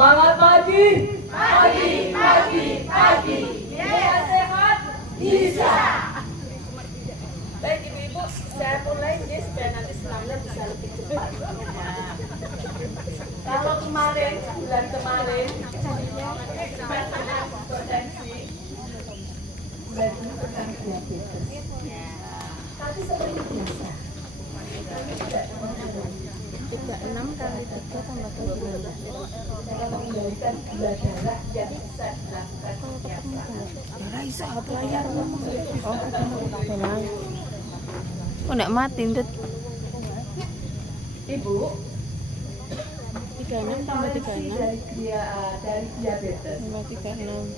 Semangat pagi. Pagi, pagi, pagi. Biar sehat. Bisa. Baik ibu-ibu, saya mulai ini supaya nanti senamnya bisa lebih cepat. Kalau kemarin, bulan kemarin, potensi bulan ini tentang diabetes. Tapi seperti biasa. 36 kali 3 tambah 12. Cara mengendalikan gula darah yang bisa dilakukan biasa. Raisa layar ngomong. Oh, tenang. Oh, enggak mati, Ndut. Ibu, 36 tambah 36 dari diabetes tambah 36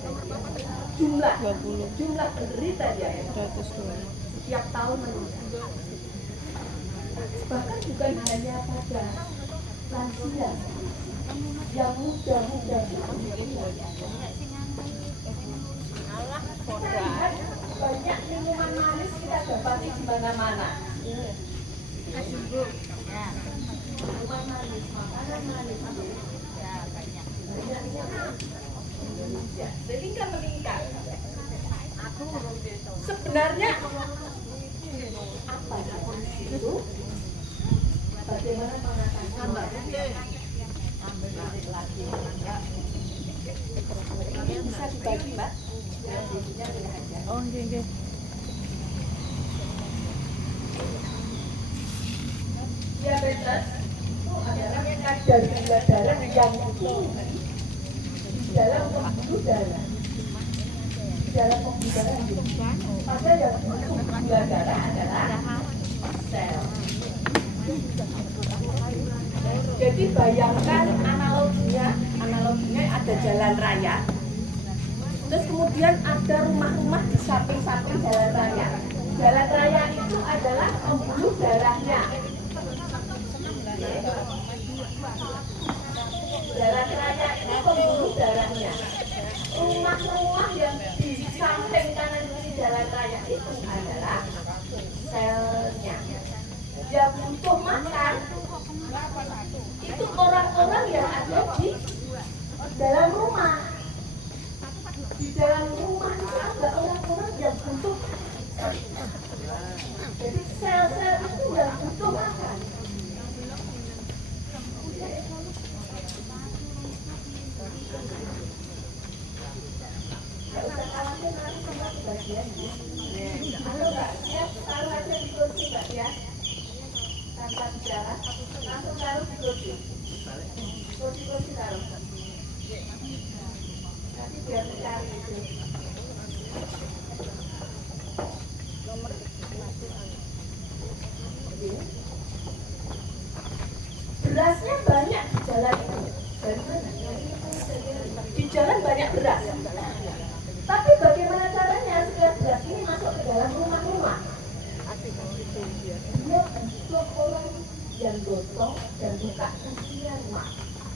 jumlah 20 penderita diabetes 102. setiap tahun meningkat. Bahkan bukan hanya pada lansia yang muda-muda. Kita lihat banyak minuman manis kita dapati di mana-mana. Minuman manis, makanan manis. Indonesia sehingga meningkat. Sebenarnya apa kondisi itu? Bagaimana mengatasi? Bisa dibagi, Mbak. Oh, nggih. Diabetes itu adalah kadar gula darah yang tinggi di dalam pembuluh darah. Di dalam pembuluh darah pada yang gula darah adalah sel. Jadi bayangkan analoginya ada jalan raya. Terus kemudian ada rumah-rumah di samping-samping jalan raya. Jalan raya itu adalah pembuluh darahnya. Jalan raya itu pembuluh darahnya. Rumah-rumah yang di samping kanan kiri jalan raya itu adalah selnya. Dia butuh makan. Itu orang-orang yang ada di dalam rumah. Di dalam rumah itu ada orang-orang yang butuh. Jadi sel-sel itu yang butuh makan. Nggak usah khawatir nanti semua kebagian ya. Halo Mbak, ya taruh aja di kursi Mbak ya. Tanpa bicara, langsung taruh di kursi. Kursi taruh. Nanti biar mencari itu. Berasnya banyak di jalan itu. Dari mana? Di jalan banyak beras. Tapi bagaimana caranya supaya beras ini masuk ke dalam rumah-rumah? Dia untuk orang yang gotong dan buka kuncinya rumah.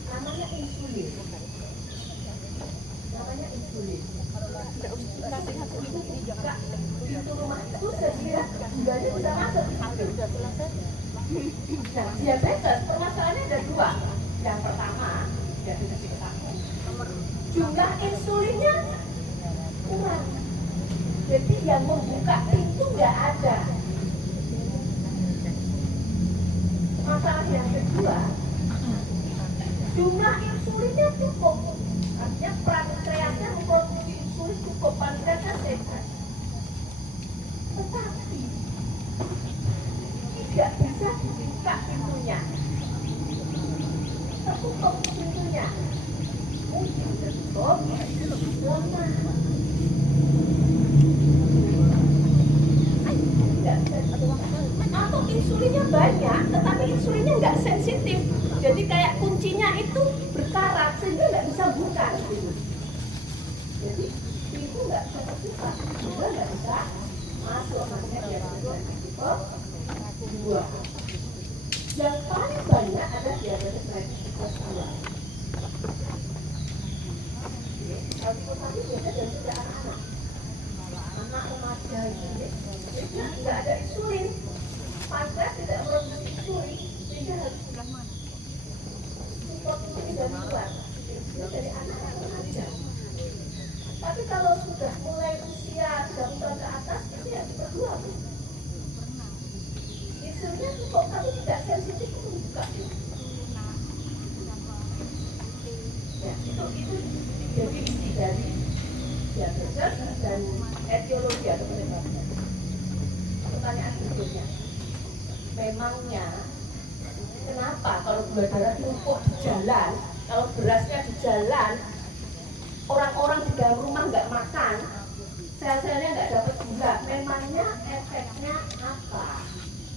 Namanya insulin. Buka pintu rumah itu sehingga gulanya bisa masuk. Nah, diabetes permasalahannya ada dua. Yang pertama, diabetes tipe 1. Jumlah insulinnya kurang. Jadi yang membuka pintu nggak ada. Masalah yang kedua, jumlah insulinnya cukup. Artinya pankreasnya memproduksi insulin cukup, pankreasnya sehat. Tetapi tidak bisa dibuka pintunya. Tertutup pintunya. Mungkin tertutup lemah. Atau insulinnya banyak, tetapi insulinnya nggak sensitif. Jadi kayak kuncinya itu berkarat sehingga nggak bisa buka. Jadi itu nggak bisa terbuka, sehingga nggak bisa masuk. Makanya dia tipe 2. Yang paling banyak ada diabetes tipe 2. Kalau tipe 1 biasanya dari sejak anak remaja ini, nggak ada insulin. Pankreas tidak memproduksi insulin sehingga harus support insulin dari luar. memangnya kenapa kalau gula darah numpuk di jalan, kalau berasnya di jalan, orang-orang di dalam rumah nggak makan, sel-selnya nggak dapat gula, memangnya efeknya apa?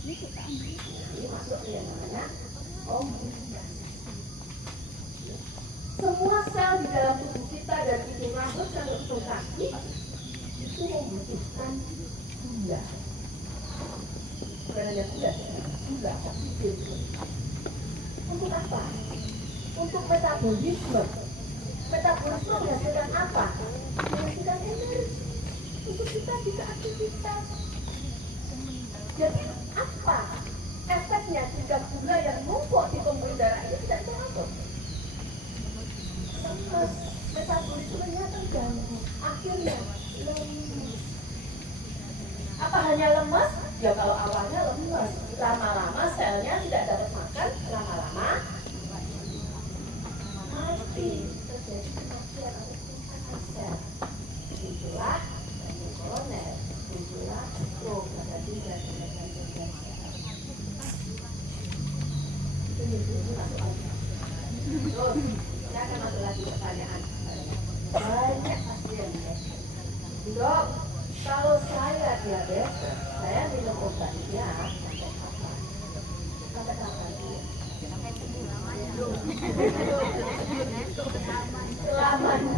Ini masuk yang namanya semua sel di dalam tubuh kita dari ujung rambut sampai ujung kaki itu membutuhkan gula. Bukan hanya gula, oksigen. Untuk apa? Untuk metabolisme. Metabolisme menghasilkan apa? Menghasilkan energi untuk kita bisa aktivitas. Jadi apa efeknya jika gula yang numpuk di pembuluh darah ini tidak terbentuk? Lemes, metabolismenya terganggu, akhirnya lemes. Apa hanya lemes? Ya kalau awalnya lemes, lama-lama selnya tidak dapat makan, lama-lama mati, terjadi kematian atau kerusakan sel. Muncullah koroner, muncullah stroke, dan terus, saya akan masuk lagi pertanyaan. Banyak pasien, Dok, kalau saya diabetes, saya minum obatnya sampai kapan? Selamanya.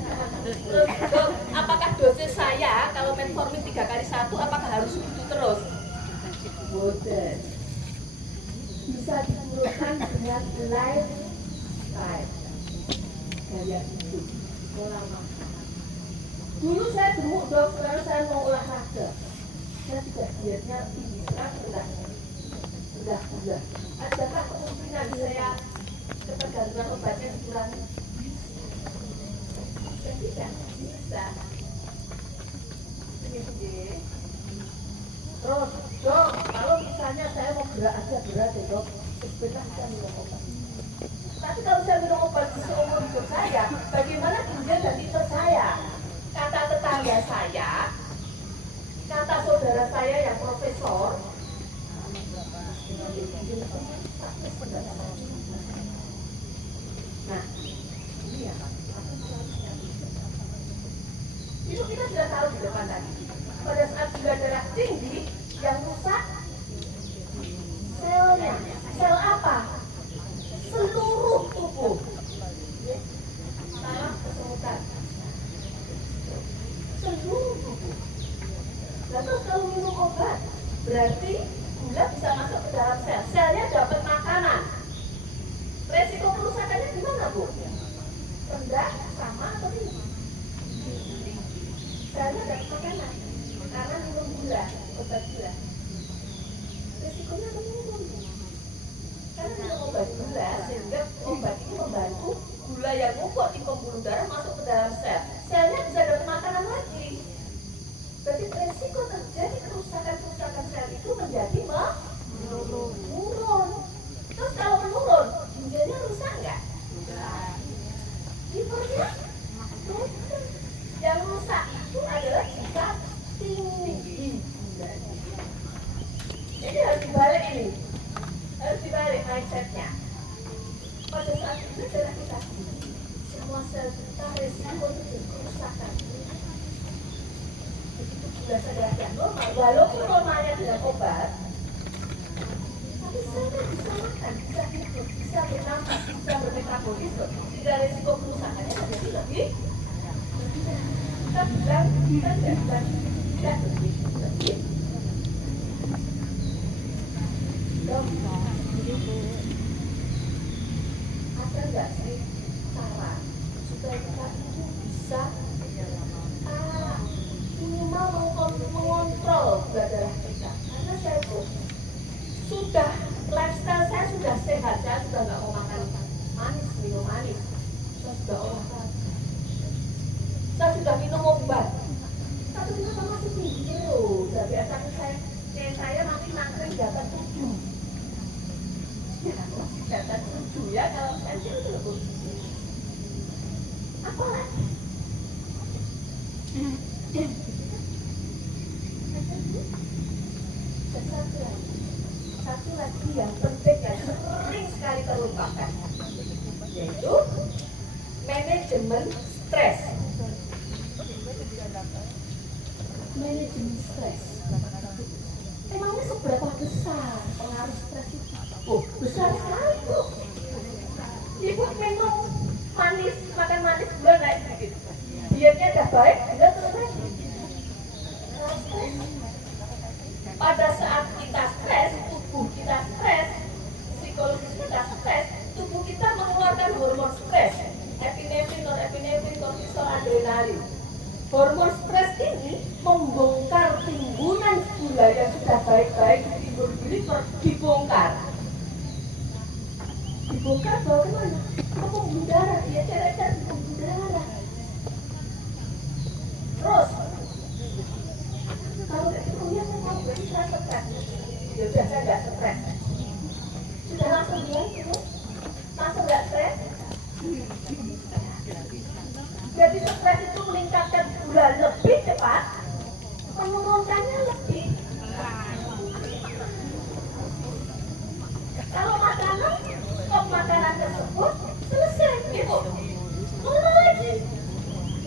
Dok, apakah dosis saya kalau metformin 3x1 apakah harus begitu terus? Boten. Bisa diturunkan dengan lifestyle, gaya hidup, pola makan. Dulu saya gemuk, Dok, sekarang saya mau olahraga. Saya tidak dietnya tinggi, sekarang sudah. Adakah kemungkinan saya ketergantungan obatnya dikurangi? Tidak bisa. Terus, Dok, kalau misalnya saya mau berat ya, Dok, sebentar saya minum obat. Tapi kalau saya minum obat seumur hidup saya, bagaimana kemudian dan tipe saya? Kata tetangga saya, kata saudara saya yang profesor, nah, ini ya, itu kita sudah tahu di depan tadi. Pada saat gula darah tinggi, yang rusak selnya. Sel apa? Seluruh tubuh. Salah kesemutan. Seluruh tubuh. Lalu kalau minum obat, berarti gula bisa masuk ke dalam sel. Selnya dapat makanan. Resiko kerusakannya gimana, Bu? Rendah, sama atau tinggi? Selnya dapat makanan karena minum gula, obat gula. Resikonya menurun. Karena minum obat gula, sehingga obat itu membantu gula yang numpuk di pembuluh darah masuk ke dalam sel. Selnya bisa dapat makanan lagi. Berarti resiko terjadi kerusakan sel itu menjadi menurun. Terus kalau menurun, ginjalnya rusak nggak? Livernya rusak. Yang rusak itu adalah jika tinggi. Jadi harus dibalik ini. Harus dibalik mindsetnya. Pada saat itu darah kita semua sel kita resiko untuk kerusakan. Begitu gula darah yang normal, walaupun normalnya dengan obat, tapi selnya bisa makan, bisa hidup, bisa bernafas, bisa bermetabolisme. Tidak resiko kerusakannya menjadi lebih. Kita bilang, kita tidak bilang, tidak lebih. Dok, ada nggak sih cara supaya kita itu bisa minimal mengontrol gula darah kita? Karena saya tuh sudah lifestyle saya sudah sehat, saya sudah nggak mau makan manis, minum manis, saya sudah olahraga, saya sudah minum obat, tapi kenapa masih tinggi loh? Sudah biasa saya makin nangkring di atas 7. Di atas 7 ya, kalau pensil itu lebih. Apa lagi? satu lagi yang penting yang sering sekali terlupakan, yaitu manajemen stres. Manajemen stres. Emangnya seberapa besar pengaruh stres itu? Oh, besar sekali, Bu. Ibu minum manis, makan manis, gula naik sedikit. Dietnya udah baik, gula terus naik. Pada saat kita stres, tubuh kita stres, psikologis kita stres, tubuh kita mengeluarkan hormon stres, epinefrin, norepinefrin, kortisol, adrenalin. Hormon stres ini membongkar timbunan gula yang sudah baik-baik di timbul liver, dibongkar. Dibongkar bawa kemana? Ke pembuluh darah, dia ceret-ceret di pembuluh darah. Terus, kalau itu ya saya tahu berarti saya stres. Ya udah saya nggak stres. Sudah langsung bilang itu, langsung nggak stres. Jadi stres itu meningkatkan gula lebih cepat, menurunkannya lebih. Kalau makanan, stop makanan tersebut, selesai, gitu. Turun lagi.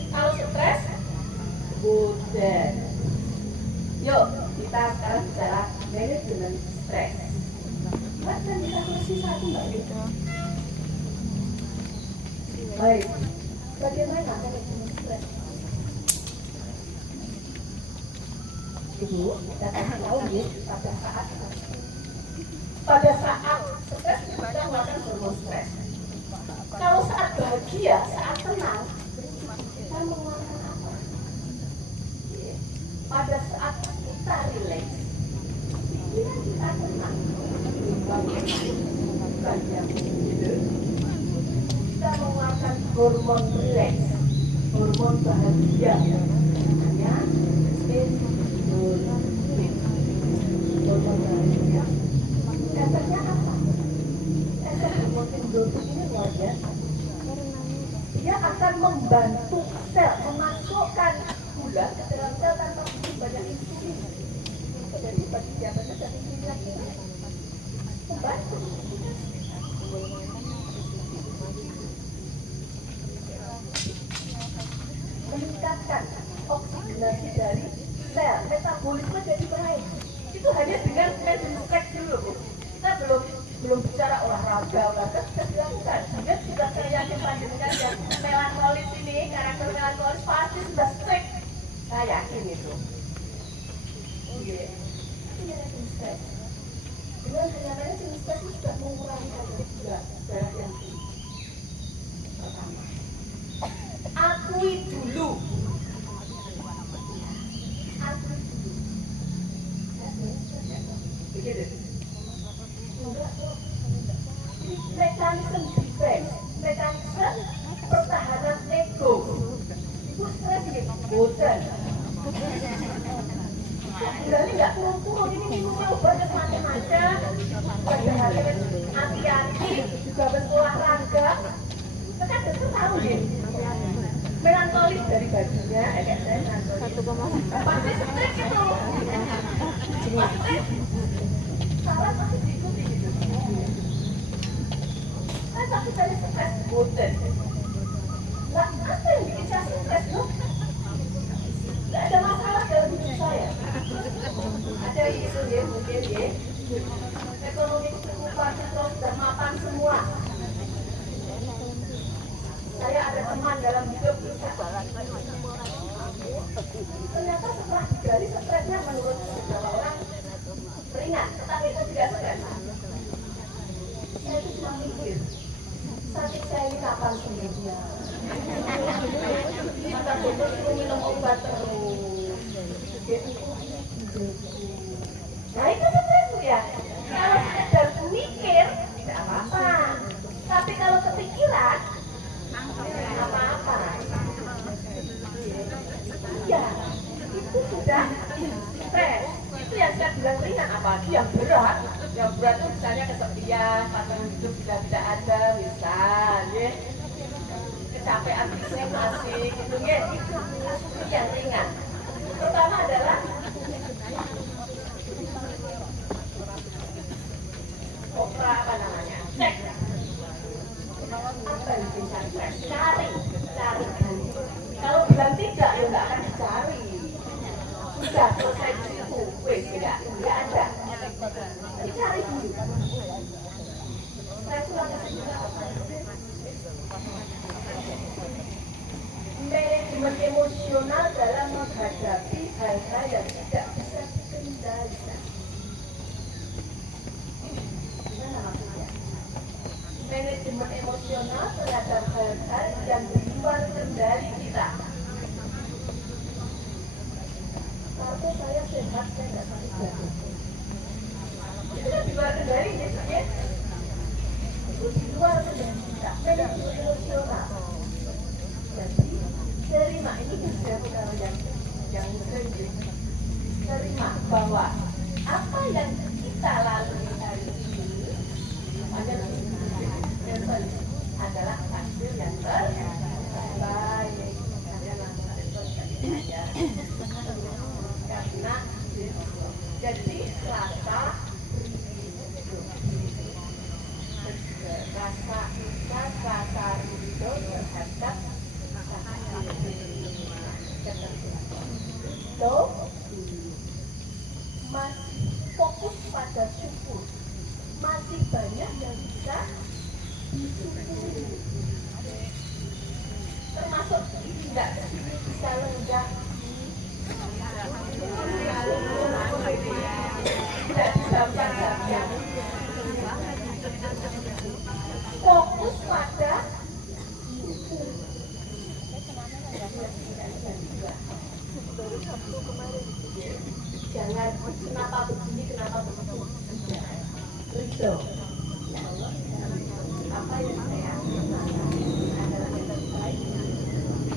Kalau stres, udah. Yuk, kita sekarang bicara manajemen stres. Buat dan bisa kursi satu mbak gitu. Baik, bagaimana manajemen stres? Ibu, kita kasih tahu ya, pada saat stres kita mengeluarkan hormon stres. Kalau saat bahagia, saat tenang, kita mengeluarkan apa? Pada saat kita relax, pikiran kita tenang, kita mengeluarkan hormon relax, hormon bahagia, namanya endorfin. Hormon bahagia. Efeknya apa? Efek hormon endorfin ini luar biasa. Dia akan membantu sel memasukkan gula ke dalam sel tanpa banyak insulin. Jadi bagi jabatan dan insulin lagi membantu. Meningkatkan oksigenasi dari sel, metabolisme jadi baik. Itu hanya dengan manajemen stres dulu, Bu. Kita belum bicara olahraga sudah dilakukan. Dia sudah teryakin panjenengan yang melankolis ini, karakter melankolis pasti sudah strict. Saya yakin itu. Iya. Manajemen stres. Dengan hanya manajemen stres itu sudah mengurangi kadar gula darah yang tinggi. Pertama, akui dulu. Akui dulu. Begitu. Ini mekanisme defense, mekanisme pertahanan ego. Ibu stres ini, bosan. Gulanya nggak turun-turun, ini minumnya obat macam-macam. Padahal anti-anti, juga berolahraga. Kan dokter tahu ya, melankolis dari bajunya, saya melankolis. Pasti stres itu. Pasti salah pasti diikuti gitu. Tapi saya stres, bosan. Lah, apa yang bikin saya stres, loh? Tidak ada masalah dalam hidup saya. Ada isu ya, mungkin ya. Ekonomi kehidupan terus sudah mapan semua. Saya ada teman dalam hidup ternyata setelah digali stresnya menurut beberapa orang ringan, tetapi itu tidak stres. Saya itu cuma mikir, sakit saya ini kapan sembuhnya? Maka dokter itu minum obat terus. Nah itu stres ya. Kalau sekedar mikir tidak apa-apa, tapi kalau kepikiran apa-apa. Iya, itu sudah stres. Itu yang saya bilang ringan, apalagi yang berat. Yang berat itu misalnya kesepian, pasangan hidup sudah tidak ada, misalnya kecapean fisik masih gitu ya. Itu yang ringan. Pertama adalah Udah selesai di situ. Wes enggak ada. Dicari dulu. Saya pulang ke sini manajemen emosional dalam menghadapi hal-hal yang tidak bisa dikendalikan. Gimana maksudnya? Manajemen emosional terhadap hal-hal yang di luar kendali kita. Tapi saya sehat, saya nggak sakit jantung. Itu kan di luar kendali ya. Itu di luar kendali kita. Manajemen emosional. Jadi terima, ini sudah pengalaman yang sering. Terima bahwa apa yang kita lalui hari ini adalah hasil yang terbaik. Karena jadi rasa ridho terhadap itu masih fokus pada syukur, masih banyak yang bisa disyukuri, termasuk tidak bisa lenggah, tidak bisa berjalan, fokus pada jangan kenapa begini, kenapa begitu. Ridho. Apa yang saya adalah yang terbaik.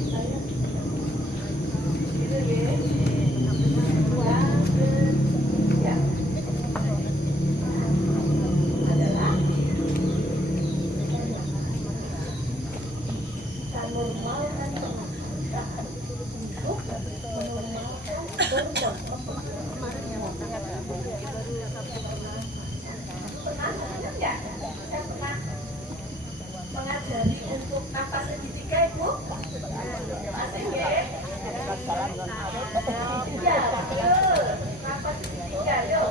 Saya itu ya. Ya. Adalah kita normalkan mengajari untuk nafas segitiga Ibu. Masih ya? Ya, nafas segitiga yuk.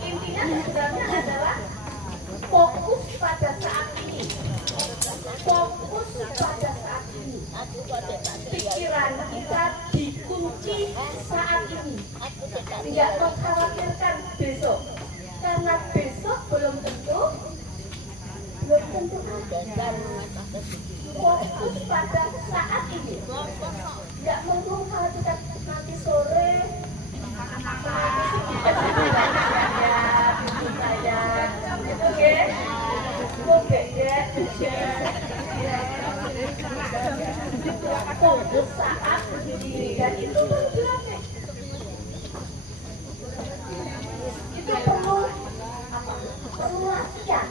Intinya sebenarnya adalah fokus pada saat ini. Fokus pada saat ini. Pikiran kita dikunci saat ini. Tidak mengkhawatirkan besok. Karena besok belum tentu fokus pada saat ini. Tidak mengkhawatirkan nanti sore oke, oke ya. Fokus saat ini dan itu bergerak. Itu perlu apa? Perlu latihan.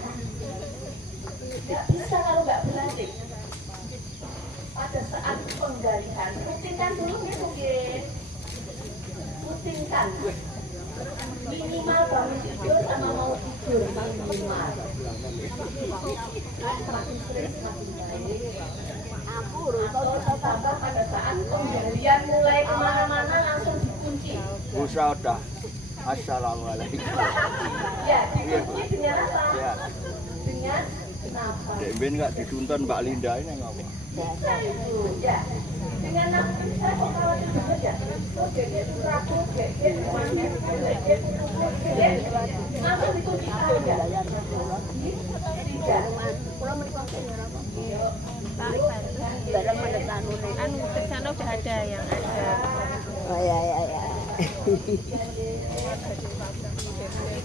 Tidak bisa kalau nggak berlatih. Pada saat penggalian, rutinkan dulu ya mungkin. Rutinkan. Minimal bangun tidur sama mau tidur minimal. Semakin sering semakin baik. Atau tambah pada saat penggalian mulai kemana-mana langsung dikunci. Usaha. Assalamualaikum. Ya, dikunci dengan apa? Ya. Dengan nafas. Dek Ben nggak dituntun Mbak Linda ini ngapa? Bisa itu, ya. Dengan nafas saya kok khawatir banget ya. Terus dia ragu, dia langsung dikunci aja. Tidak. Anu kesana udah ada yang ada. Oh ya.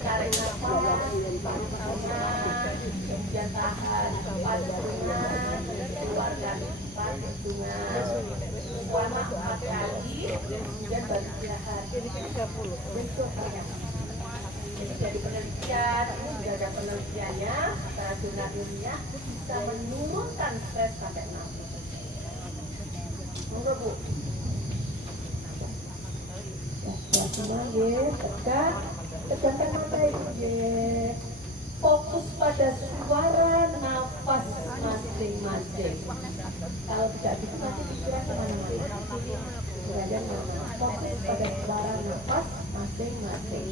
Tarik nafas, kemudian tahan, keluarkan buang masuk kaki, kemudian balik jahat. Jadi dari penelitian, ini juga ada penelitiannya, internasional ilmiah bisa menurunkan stres sampai 6%. Menurut Bu? Ya, semua ya, tegak. Tegakkan mata Ibu ya. Fokus pada suara nafas masing-masing. Kalau tidak gitu nanti pikiran kemana-mana. kemudian fokus pada suara nafas masing-masing.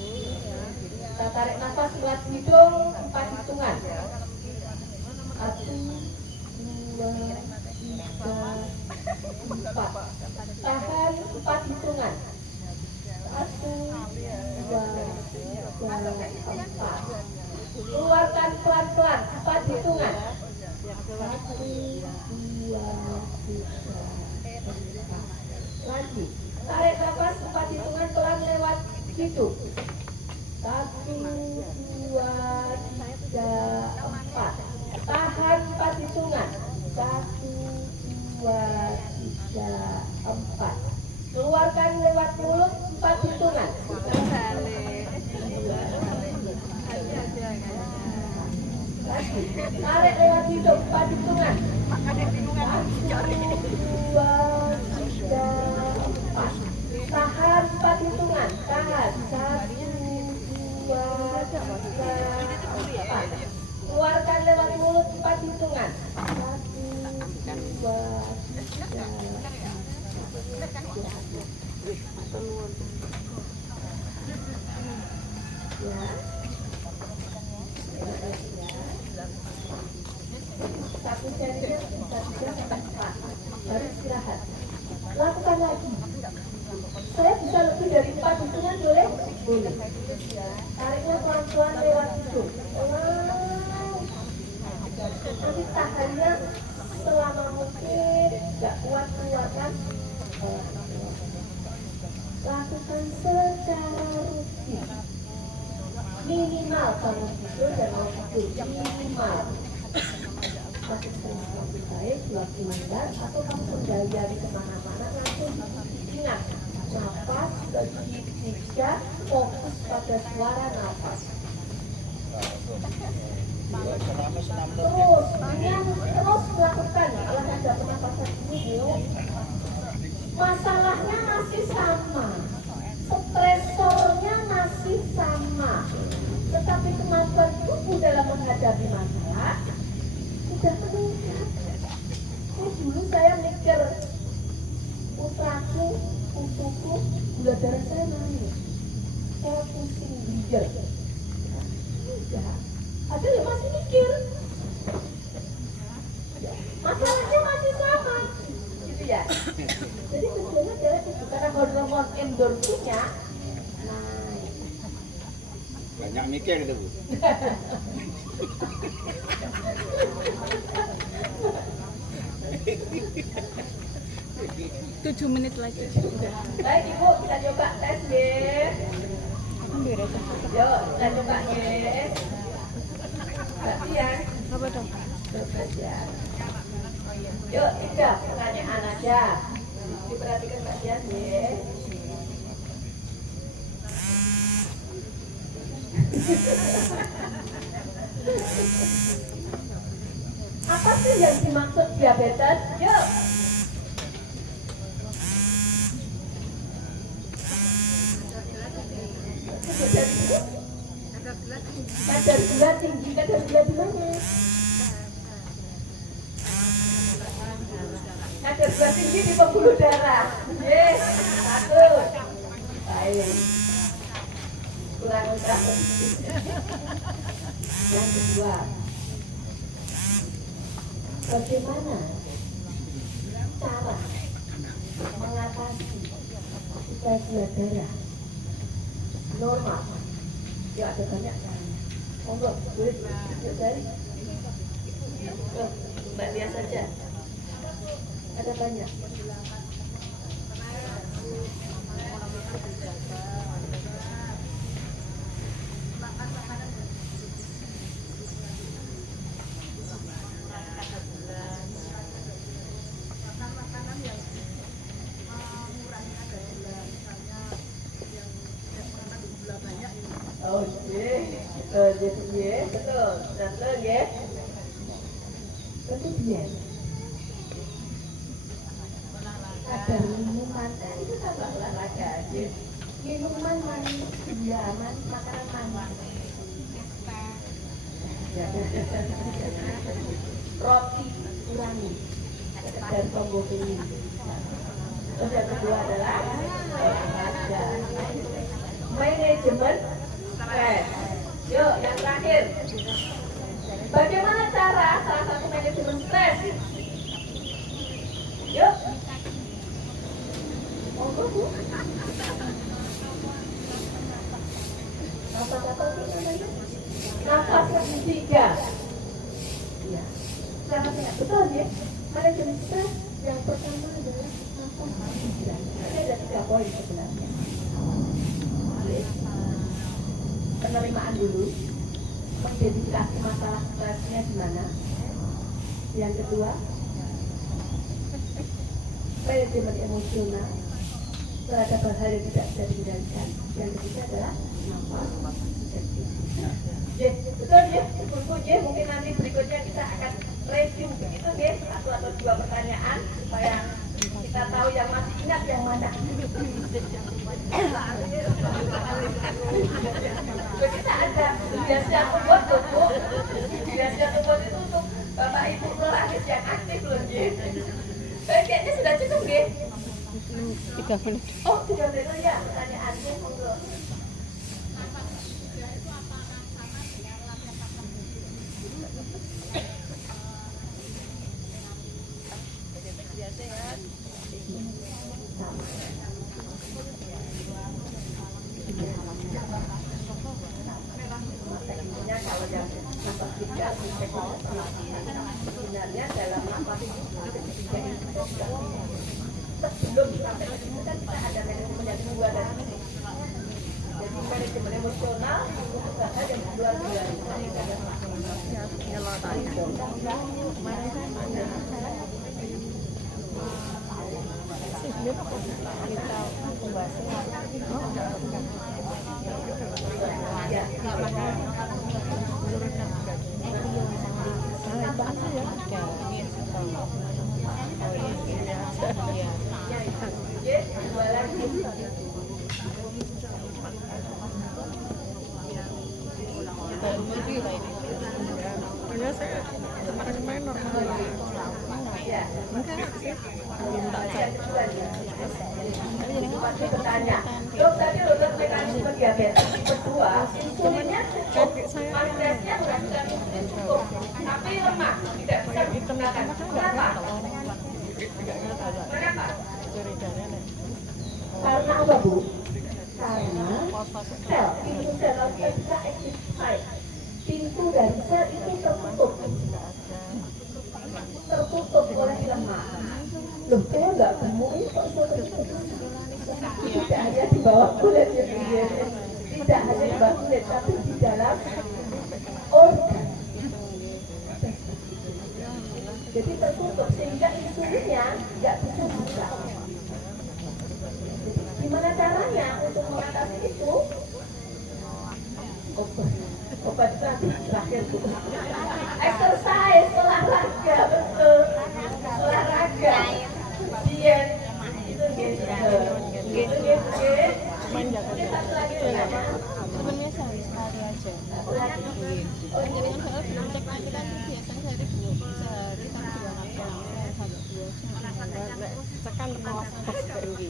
Kita tarik nafas lewat hidung 4 hitungan. 1, 2, 3, 4. Tahan 4 hitungan. 1, 2, 3, 4. Keluarkan pelan-pelan 4 hitungan. 1, 2, 3, 4. Lagi. Tarik nafas 4 hitungan pelan lewat hidung. 1, 2, 3, 4. Tahan 4 hitungan. 1, 2, 3, 4. Keluarkan lewat mulut 4 hitungan. Lagi. Tarik lewat hidung 4 hitungan. 1, 2, 3, 4. Tahan 4 hitungan. Tahan. 1, 2, 3, 4. Keluarkan lewat mulut 4 hitungan. 1, 2, 3, 4. Ya. Satu serinya bisa 3 sampai 4. Baru istirahat. Lakukan lagi. Saya bisa lebih dari 4 hitungan boleh? Boleh. Tariknya pelan-pelan lewat hidung. Nanti tahannya selama mungkin gak kuat keluarkan. Lakukan secara rutin. Minimal bangun tidur dan mau tidur. Minimal. Masih lebih baik 2 bulan atau kamu berjaya kemana-mana langsung ingat nafas bagi 3, fokus pada suara nafas. Terus melakukan olahraga pernapasan ini. Masalahnya masih sama, stresornya masih sama, tetapi kemampuan tubuh dalam menghadapi masalah sudah meningkat. Ini dulu saya mikir putraku, putuku, gula darah saya naik, saya pusing gigil. Enggak, ada yang masih mikir, masalahnya masih sama, gitu ya. Jadi tujuannya adalah itu karena hormon endorfinnya naik. Banyak mikir itu, Bu. 7 menit lagi. Baik Ibu, kita coba tes ya. Yuk, kita coba ya. Latihan. Apa dong? Belajar. Yuk, tidak pertanyaan aja. Diperhatikan Mbak Dian ya. Apa sih yang dimaksud diabetes? Yuk. Kadar gula tinggi, kadar gula di mana? Kadar gula tinggi di pembuluh darah. Yes, 1. Baik. Kurang tahu. Yang kedua, bagaimana cara mengatasi supaya gula darah normal? Ya ada banyak kan. Monggo, boleh yuk dari. Mbak Lia saja. Ada banyak. Jadi betul, betul ya. Kemudian ada minuman, itu tambah olahraga. Minuman manis, ya manis, makanan manis. Roti kurangi dan tombol ini. Terus yang kedua adalah olahraga. Manajemen stres. Yuk, yang terakhir. Bagaimana cara salah satu manajemen stres? Yuk. Monggo, Bu. Nafas apa sih namanya? Nafas yang ketiga. Ya. Sangat betul ya. Manajemen stres yang pertama adalah nafas ketiga. Ini ada 3 poin sebenarnya. Penerimaan dulu, mengidentifikasi masalah stresnya di mana. Yang kedua, manajemen emosional terhadap hal yang tidak bisa dikendalikan. Yang ketiga adalah nafas. Betul ya, ibu-ibu ya. Mungkin nanti berikutnya kita akan review begitu ya, 1 atau 2 pertanyaan supaya kita tahu yang masih ingat yang mana. Kita ada biasa kumpul tuh, Bu. Biasa kumpul itu untuk Bapak Ibu pelangis yang aktif loh, gitu. Kayaknya sudah cukup, gitu. 3 menit. Oh, 3 menit ya, pertanyaannya monggo. Kalau yang nafas tiga sebenarnya dalam nafas ketiga itu sebelum sampai ke situ kan kita ada manajemen yang kedua dan ini. Jadi manajemen emosional untuk hal yang kedua Kemarin-kemarin normal. Masih bertanya, dok tadi udah mekanisme diabetes tipe 2, insulinnya cukup, pankreasnya sudah cukup, tapi lemah, tidak bisa digunakan. Kenapa? Kenapa? Karena apa, Bu? Karena sel, pintu sel kita bisa exercise. Pintu dari sel itu tertutup oleh lemak. Loh, saya nggak gemuk ini kok tertutup? Tidak hanya di bawah kulit ya, tidak hanya di bawah kulit, tapi di dalam organ. Jadi tertutup sehingga insulinnya nggak bisa masuk. Gimana caranya untuk mengatasi itu? Obat itu nanti terakhir, Bu. Exercise, olahraga, betul. Olahraga, diet, itu gitu. Ini satu lagi ya. Sebenarnya sehari sekali aja. Jadi kan saya belum cek lagi kan biasanya sehari sehari kan 2 sampai 2. Tekan nafas tinggi.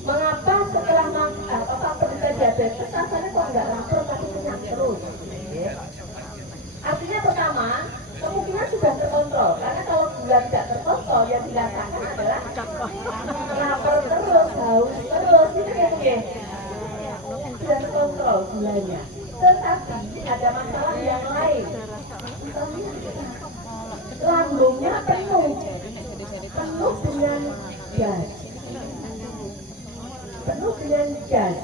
Mengapa setelah penderita diabetes rasanya kok nggak lapar tapi kenyang terus? Artinya pertama, kemungkinan sudah terkontrol. Karena kalau gula tidak terkontrol, yang dirasakan adalah lapar terus, haus terus, itu mungkin sudah terkontrol gulanya. Tetapi ada masalah yang lain. Lambungnya penuh dengan gas,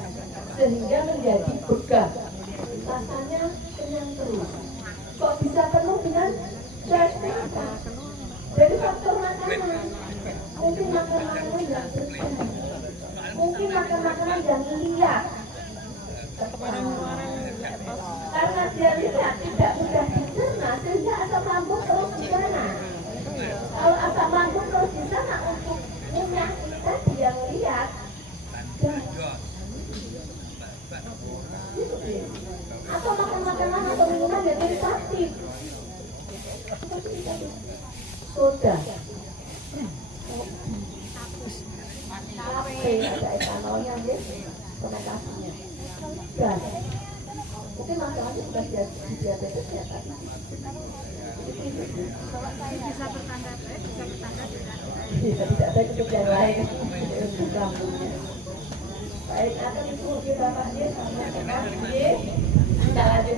sehingga menjadi begah, rasanya kenyang terus. Kok bisa penuh dengan gas? Jadi faktor makanan, mungkin makan makanan yang bersih, mungkin makan makanan yang lihat, karena dia lihat tidak mudah dicerna sehingga asam lambung terus di sana. Kalau asam lambung terus di sana untuk ngunyah ini tadi yang lihat, soda. Kafe ada etanolnya nih, fermentasinya. Gas. Mungkin masalahnya bukan diabetes ya tadi. Bisa tidak baik untuk yang lain. Bukan. Baik, akan ibu, Bapak, sama teman, kita lanjut.